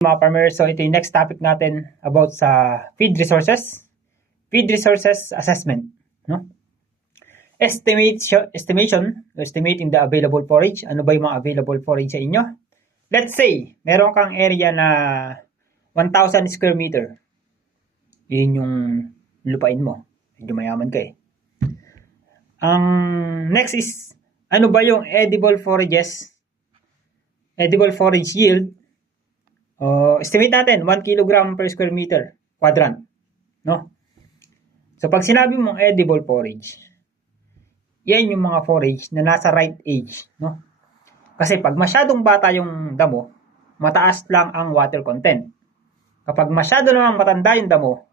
Mga farmers, so ito yung next topic natin about sa feed resources assessment, no? Estimating the available forage. Ano ba yung mga available forage sa inyo? Let's say meron kang area na 1,000 square meter. Yun yung lupain mo. Medyo mayaman ka eh. Ang next is, ano ba yung edible forage yield? Estimate natin 1 kg per square meter quadrant, no? So pag sinabi mong edible forage, yan yung mga forage na nasa right age, no? Kasi pag masyadong bata yung damo, mataas lang ang water content. Kapag masyado namang matanda yung damo,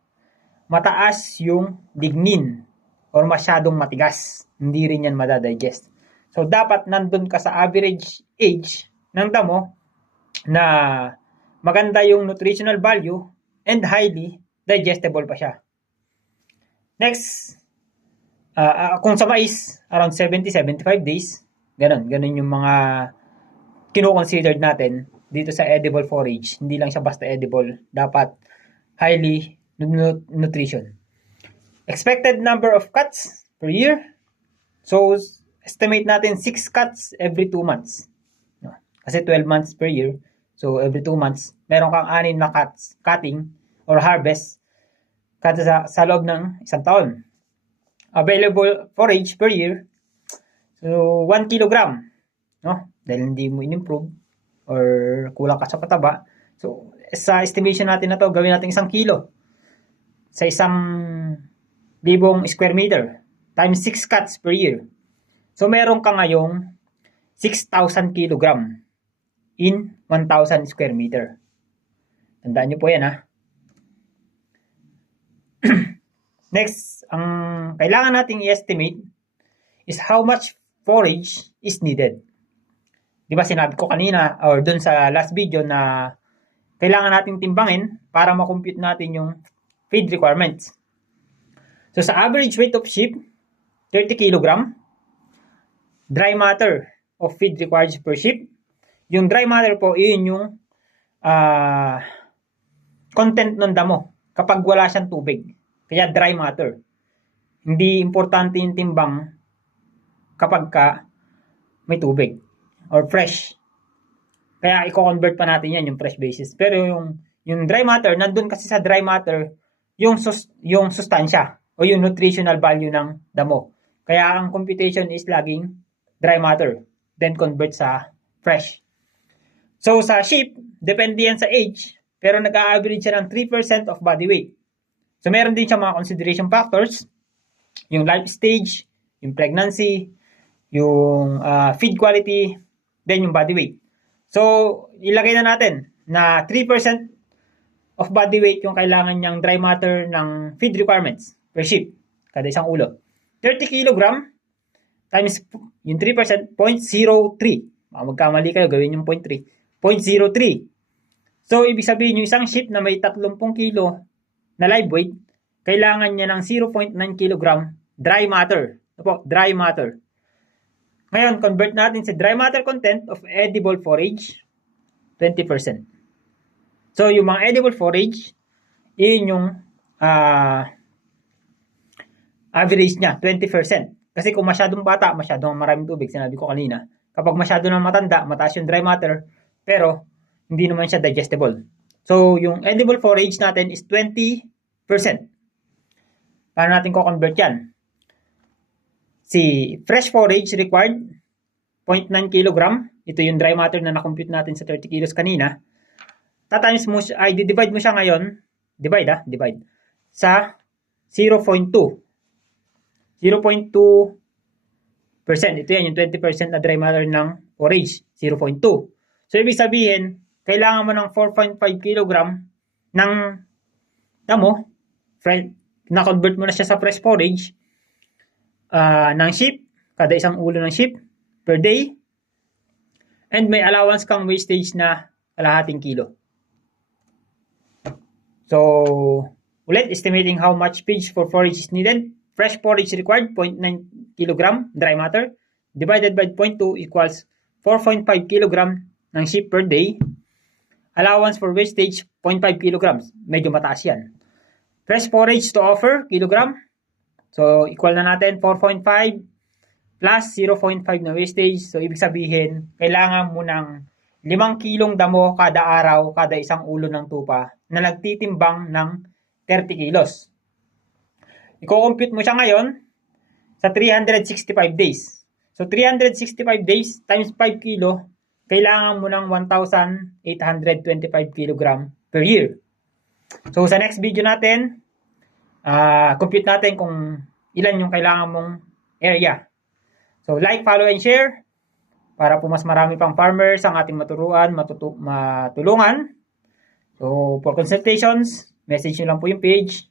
mataas yung lignin or masyadong matigas. Hindi rin yan madadigest. So dapat nandun ka sa average age ng damo na maganda yung nutritional value and highly digestible pa siya. Next, kung sa mais, around 70-75 days, ganun yung mga kino-considered natin dito sa edible forage. Hindi lang siya basta edible, dapat highly nutrition. Expected number of cuts per year. So, estimate natin 6 cuts every 2 months. Kasi 12 months per year. So, every 2 months, meron kang 6 na cutting or harvest kada sa loob ng isang taon. Available forage per year, so 1 kilogram, no? Dahil hindi mo in-improve or kulang ka sa pataba. So, sa estimation natin na to, gawin natin 1 kilo sa 1,000 square meter times 6 cuts per year. So, meron ka ngayong 6,000 kilogram in 1,000 square meter. Tandaan nyo po yan, ha? Next, ang kailangan nating i-estimate is how much forage is needed. Di ba sinabi ko kanina or dun sa last video na kailangan nating timbangin para makompute natin yung feed requirements. So sa average weight of sheep, 30 kg. Dry matter of feed required per sheep. Yung dry matter po, yun yung content ng damo kapag wala siyang tubig. Kaya dry matter. Hindi importante yung timbang kapag may tubig or fresh. Kaya i-convert pa natin yan yung fresh basis. Pero yung dry matter, nandun kasi sa dry matter yung sustansya o yung nutritional value ng damo. Kaya ang computation is laging dry matter, then convert sa fresh. So sa sheep, depende yan sa age, pero nag-a-average siya ng 3% of body weight. So meron din siya mga consideration factors, yung life stage, yung pregnancy, yung feed quality, then yung body weight. So ilagay na natin na 3% of body weight yung kailangan niyang dry matter ng feed requirements per sheep, kada isang ulo. 30 kg times yung 3%, 0.03. Magkamali kayo, gawin yung 0.3. 0.03. So, ibig sabihin yung isang sheep na may 30 kilo na live weight, kailangan niya ng 0.9 kg dry matter. Opo, dry matter. Ngayon, convert natin sa dry matter content of edible forage, 20%. So, yung mga edible forage, yun yung average niya, 20%. Kasi kung masyadong bata, masyadong maraming tubig, sinabi ko kanina. Kapag masyado na matanda, mataas yung dry matter, pero hindi naman siya digestible. So, yung edible forage natin is 20%. Paano natin ko-convert yan? Si fresh forage required, 0.9 kg. Ito yung dry matter na na-compute natin sa 30 kilos kanina. Tatimes mo siya, divide mo siya ngayon, divide, sa 0.2. 0.2%. Ito yan, yung 20% na dry matter ng forage, 0.2. So, ibig sabihin, kailangan mo ng 4.5 kg ng damo, na-convert mo na siya sa fresh forage ng sheep, kada isang ulo ng sheep per day, and may allowance kang wastage na kalahating kilo. So, ulit, estimating how much feed for forage is needed. Fresh forage required, 0.9 kg dry matter, divided by 0.2 equals 4.5 kg ng sheep per day. Allowance for wastage, 0.5 kilograms. Medyo mataas yan. Fresh forage to offer, kilogram. So, equal na natin 4.5 plus 0.5 na wastage. So, ibig sabihin, kailangan mo ng 5 kilong damo kada araw, kada isang ulo ng tupa na nagtitimbang ng 30 kilos. I-compute mo siya ngayon sa 365 days. So, 365 days times 5 kilo, kailangan mo ng 1,825 kilogram per year. So, sa next video natin, compute natin kung ilan yung kailangan mong area. So, like, follow, and share para po mas marami pang farmers ang ating matulungan. So, for consultations, message nyo lang po yung page.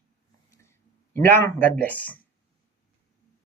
Yun lang. God bless.